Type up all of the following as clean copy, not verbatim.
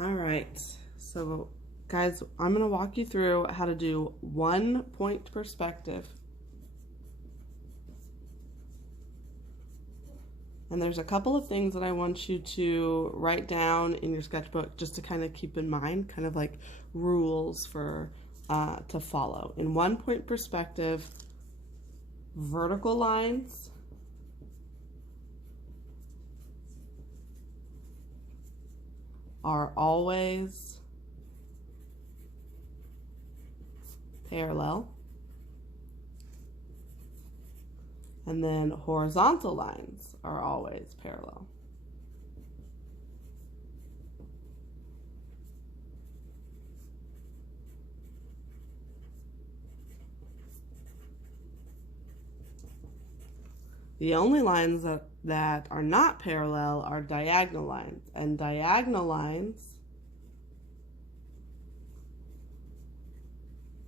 All right, so guys, I'm going to walk you through how to do 1 point perspective. And there's a couple of things that I want you to write down in your sketchbook just to kind of keep in mind, kind of like rules for to follow. In 1 point perspective, vertical lines are always parallel. And then horizontal lines are always parallel. The only lines that are not parallel are diagonal lines. And diagonal lines,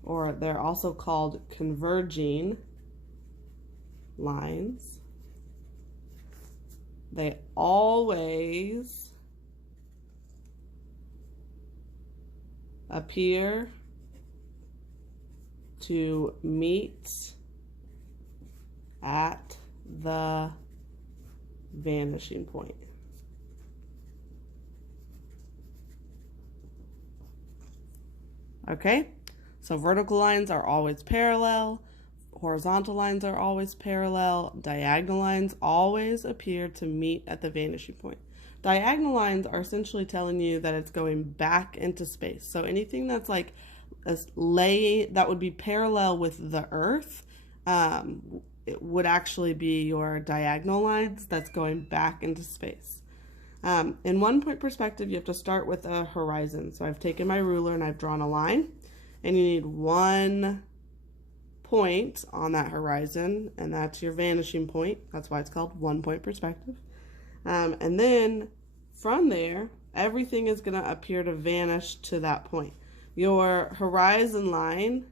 or they're also called converging lines, they always appear to meet at the vanishing point. Okay, so vertical lines are always parallel, horizontal lines are always parallel, diagonal lines always appear to meet at the vanishing point. Diagonal lines are essentially telling you that it's going back into space. So anything that's like that would be parallel with the Earth, it would actually be your diagonal lines that's going back into space. In 1 point perspective, you have to start with a horizon. So I've taken my ruler and I've drawn a line, and you need 1 point on that horizon, and that's your vanishing point. That's why it's called 1 point perspective. And then from there, everything is going to appear to vanish to that point. Your horizon line,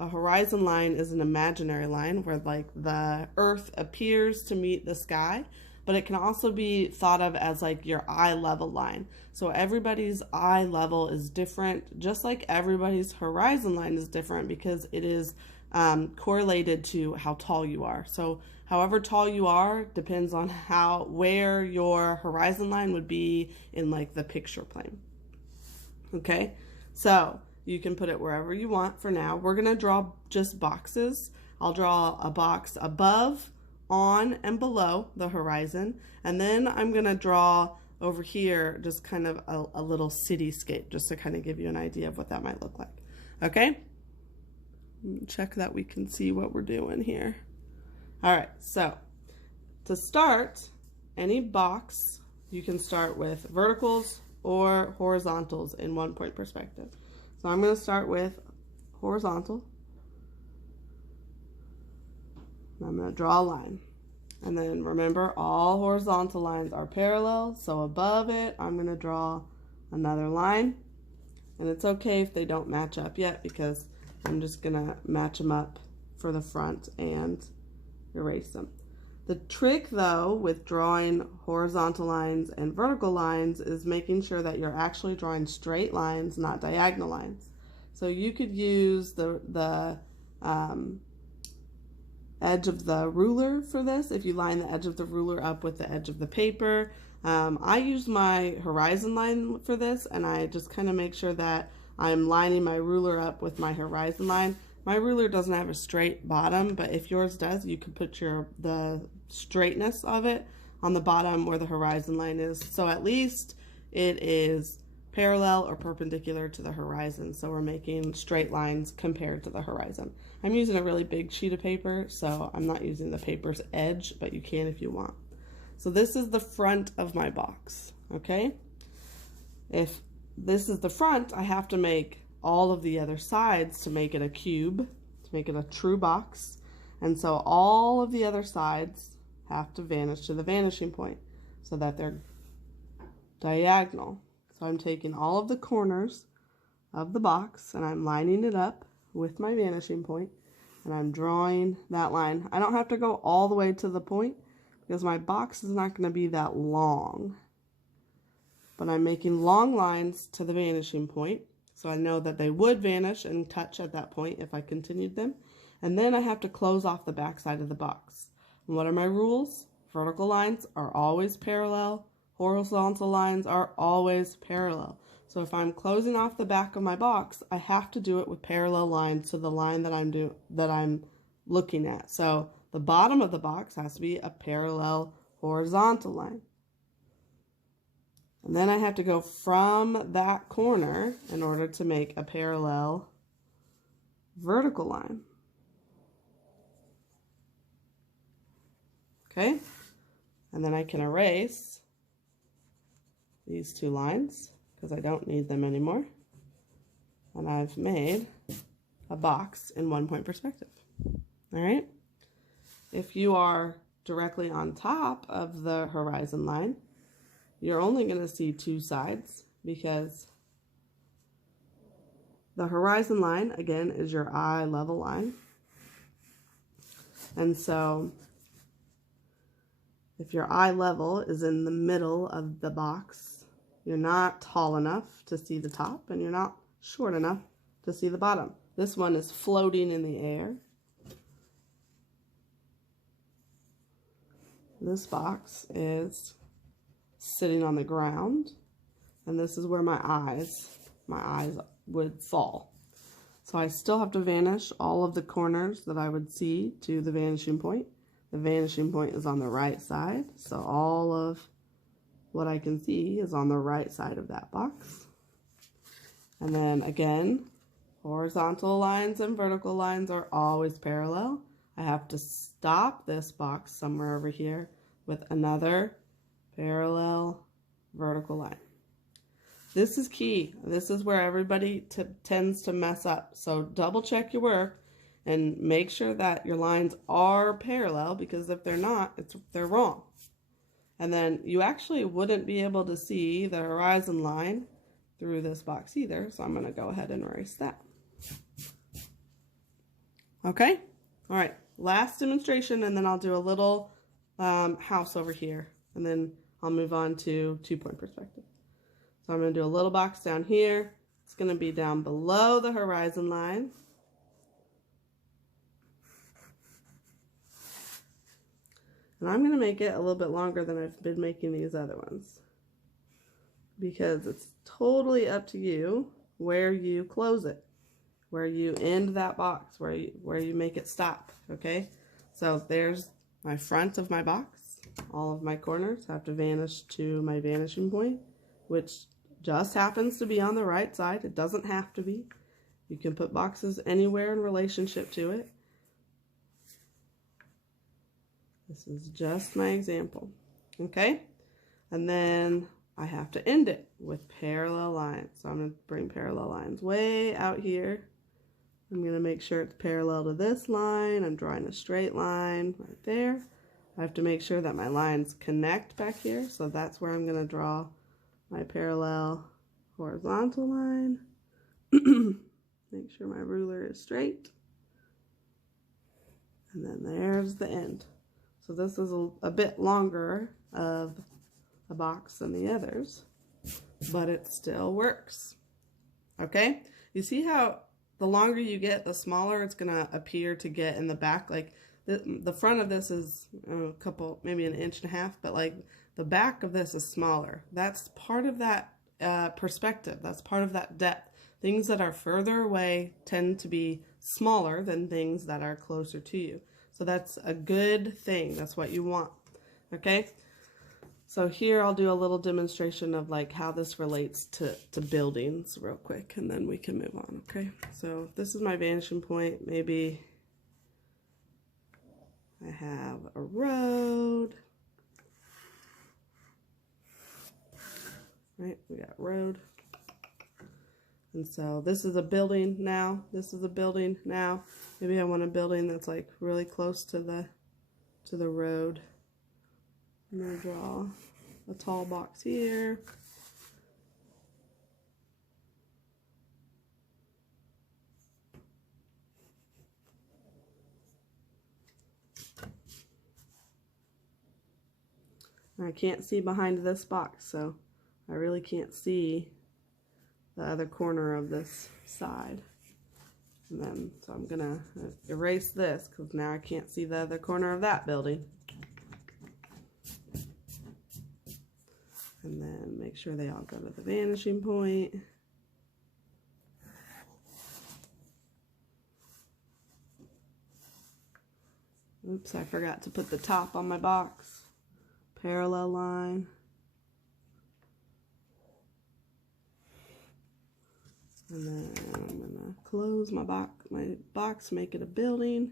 a horizon line is an imaginary line where like the Earth appears to meet the sky, but it can also be thought of as like your eye level line. So everybody's eye level is different, just like everybody's horizon line is different because it is correlated to how tall you are. So however tall you are depends on where your horizon line would be in like the picture plane. Okay, so you can put it wherever you want for now. We're gonna draw just boxes. I'll draw a box above, on, and below the horizon. And then I'm gonna draw over here just kind of a little cityscape just to kind of give you an idea of what that might look like. Okay? Check that we can see what we're doing here. All right, so to start any box, you can start with verticals or horizontals in 1 point perspective. So I'm going to start with horizontal. I'm going to draw a line. And then remember, all horizontal lines are parallel. So above it, I'm going to draw another line. And it's okay if they don't match up yet because I'm just going to match them up for the front and erase them. The trick though with drawing horizontal lines and vertical lines is making sure that you're actually drawing straight lines, not diagonal lines. So you could use the edge of the ruler for this if you line the edge of the ruler up with the edge of the paper. I use my horizon line for this, and I just kind of make sure that I'm lining my ruler up with my horizon line. My ruler doesn't have a straight bottom, but if yours does, you could put the straightness of it on the bottom where the horizon line is. So at least it is parallel or perpendicular to the horizon. So we're making straight lines compared to the horizon. I'm using a really big sheet of paper, so I'm not using the paper's edge, but you can if you want. So this is the front of my box, okay? If this is the front, I have to make all of the other sides to make it a cube, to make it a true box. And so all of the other sides have to vanish to the vanishing point so that they're diagonal. So I'm taking all of the corners of the box and I'm lining it up with my vanishing point, and I'm drawing that line. I don't have to go all the way to the point because my box is not going to be that long. but I'm making long lines to the vanishing point. So I know that they would vanish and touch at that point if I continued them. And then I have to close off the back side of the box. And what are my rules? Vertical lines are always parallel. Horizontal lines are always parallel. So if I'm closing off the back of my box, I have to do it with parallel lines to the line that I'm looking at. So the bottom of the box has to be a parallel horizontal line. And then I have to go from that corner in order to make a parallel vertical line. Okay? And then I can erase these two lines because I don't need them anymore. And I've made a box in 1 point perspective. All right? If you are directly on top of the horizon line, you're only going to see two sides because the horizon line, again, is your eye level line. And so if your eye level is in the middle of the box, you're not tall enough to see the top and you're not short enough to see the bottom. This one is floating in the air. This box is sitting on the ground, and this is where my eyes would fall. So I still have to vanish all of the corners that I would see to the vanishing point. The vanishing point is on the right side, so all of what I can see is on the right side of that box. And then again, horizontal lines and vertical lines are always parallel. I have to stop this box somewhere over here with another parallel vertical line. This is key. This is where everybody tends to mess up. So double check your work and make sure that your lines are parallel, because if they're not, they're wrong. And then you actually wouldn't be able to see the horizon line through this box either. So I'm going to go ahead and erase that. Okay. All right. Last demonstration, and then I'll do a little house over here, and then I'll move on to 2 point perspective. So I'm going to do a little box down here. It's going to be down below the horizon line. And I'm going to make it a little bit longer than I've been making these other ones, because it's totally up to you where you close it, where you end that box, where you make it stop, okay? So there's my front of my box. All of my corners have to vanish to my vanishing point, which just happens to be on the right side. It doesn't have to be. You can put boxes anywhere in relationship to it. This is just my example, okay? And then I have to end it with parallel lines. So I'm going to bring parallel lines way out here. I'm going to make sure it's parallel to this line. I'm drawing a straight line right there. I have to make sure that my lines connect back here. So that's where I'm going to draw my parallel horizontal line. Make sure my ruler is straight. And then there's the end. So this is a bit longer of a box than the others, but it still works. Okay? You see how the longer you get, the smaller it's going to appear to get in the back. Like the front of this is a couple, maybe an inch and a half, but like the back of this is smaller. That's part of that perspective. That's part of that depth. Things that are further away tend to be smaller than things that are closer to you. So that's a good thing. That's what you want. Okay? So here I'll do a little demonstration of like how this relates to buildings real quick, and then we can move on. Okay? So this is my vanishing point. Maybe I have a road. Right? We got road. And so this is a building now. This is a building now. Maybe I want a building that's like really close to the road. I'm going to draw a tall box here. I can't see behind this box, so I really can't see the other corner of this side. And then, so I'm gonna erase this because now I can't see the other corner of that building. And then make sure they all go to the vanishing point. Oops, I forgot to put the top on my box. Parallel line. And then I'm gonna close my box, make it a building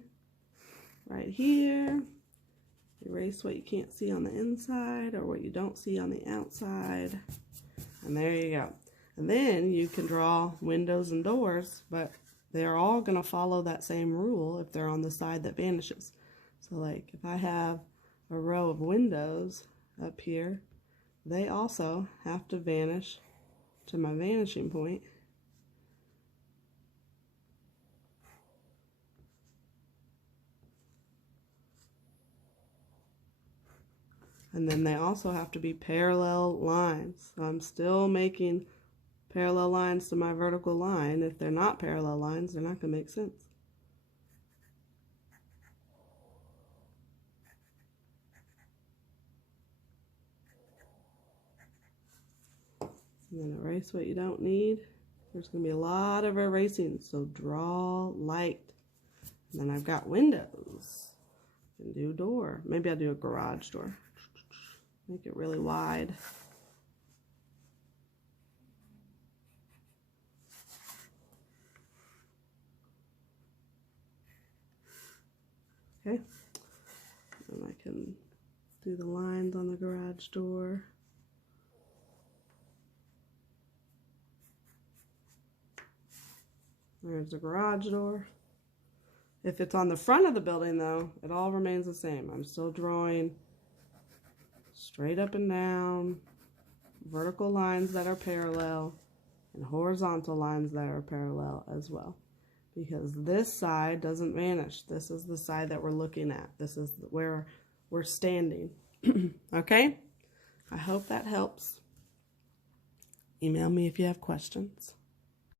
right here. Erase what you can't see on the inside or what you don't see on the outside. And there you go. And then you can draw windows and doors, but they're all gonna follow that same rule if they're on the side that vanishes. So like if I have a row of windows up here, they also have to vanish to my vanishing point. And then they also have to be parallel lines. So I'm still making parallel lines to my vertical line. If they're not parallel lines, they're not going to make sense. And then erase what you don't need. There's going to be a lot of erasing, so draw light. And then I've got windows. And do door. Maybe I'll do a garage door. Make it really wide. Okay. And I can do the lines on the garage door. There's the garage door. If it's on the front of the building though, it all remains the same. I'm still drawing straight up and down, vertical lines that are parallel, and horizontal lines that are parallel as well. Because this side doesn't vanish. This is the side that we're looking at. This is where we're standing. Okay? I hope that helps. Email me if you have questions.